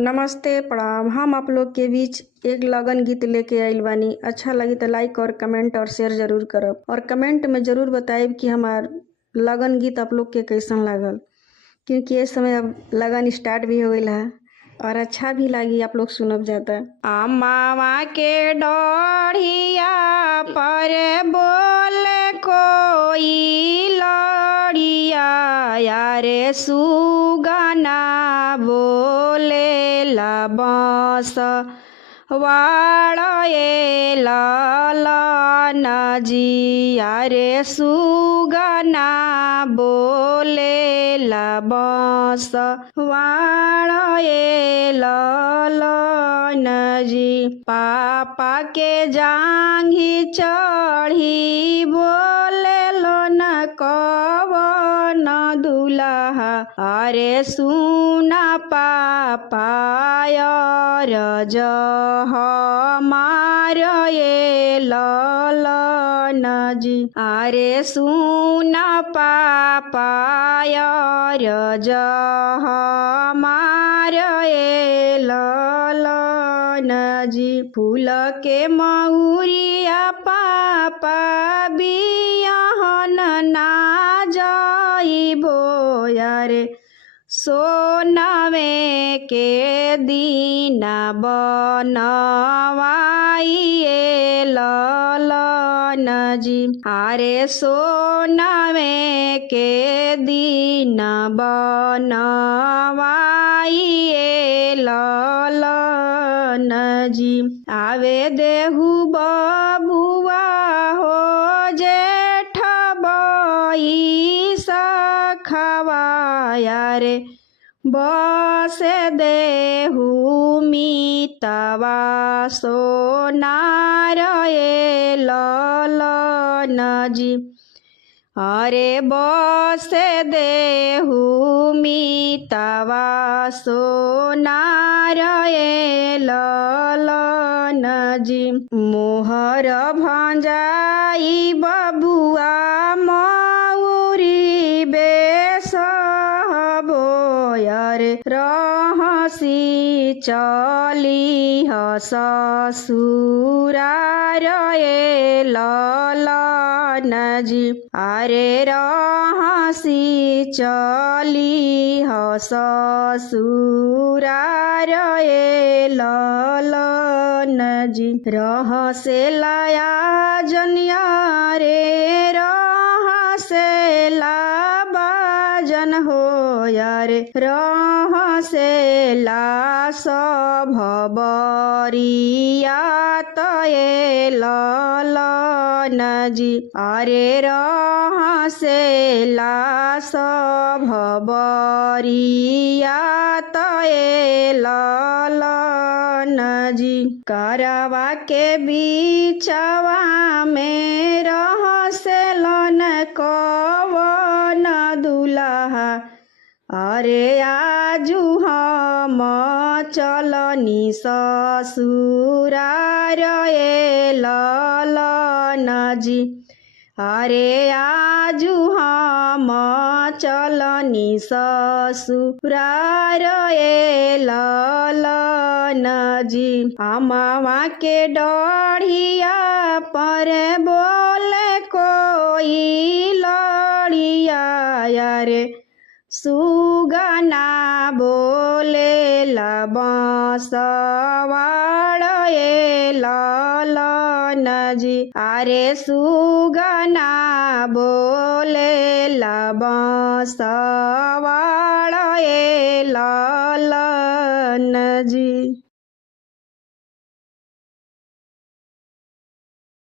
नमस्ते प्रणाम। हम आप लोग के बीच एक लगन गीत लेके आइल बानी। अच्छा लगी तो लाइक और कमेंट और शेयर जरूर करब और कमेंट में जरूर बताइब कि हमार लगन गीत आप लोग के कैसन लागल, क्योंकि इस समय अब लगन स्टार्ट भी हो गई है और अच्छा भी लगी आप लोग सुनब जाता। अम्मावा के डोढ़िया पर बोले कोई लड़िया यारे सुगना बोले ला बांस वाड़े लालन जी यारे सुगना बोले ला बांस वाड़े लालन जी। पापा के जांघी चढ़ी बोले लो न कवन दुल्हा अरे सुना पापा रज हमार ये लालन जी अरे सुना पापा रज हमार ये लालन जी। फूल के मऊरिया पापा बियाहन ना जाइबो यारे सोनवे के दीना बनवाइए लालन जी अरे सोनवे के दीना बनवाइए लालन जी। आवे देहु बबुआ हो जेठ बई सखवा यारे बसे देहु मितवा सोनार ये लालन जी अरे बसे देहु मितवा सोनार ये लालन जी। मोहर भंजाई बबुआ मऊरी बेस यारे रहसी चली ससुरार ये लालन जी अरे रहसी चली ससुरार ये लालन जी। रह से लाया जनिया रे रह से ला बाजन हो यारे रह से ला सभ बरिया ये लालन जी अरे रह से ला सभ बरिया ये लालन जी। करवा के बीचवा में रह से लन कवन दुल्हा अरे आजू हम चलनी ससुरार ये लालन जी अरे आजू हम चलनी ससुरार ये लालन जी। अम्मावा के डोढ़िया पर बोले कोई लड़िया यारे सुगना बोले ला बांस वाड़े लालन जी अरे सुगना बोले ला बांस वाड़े लालन जी।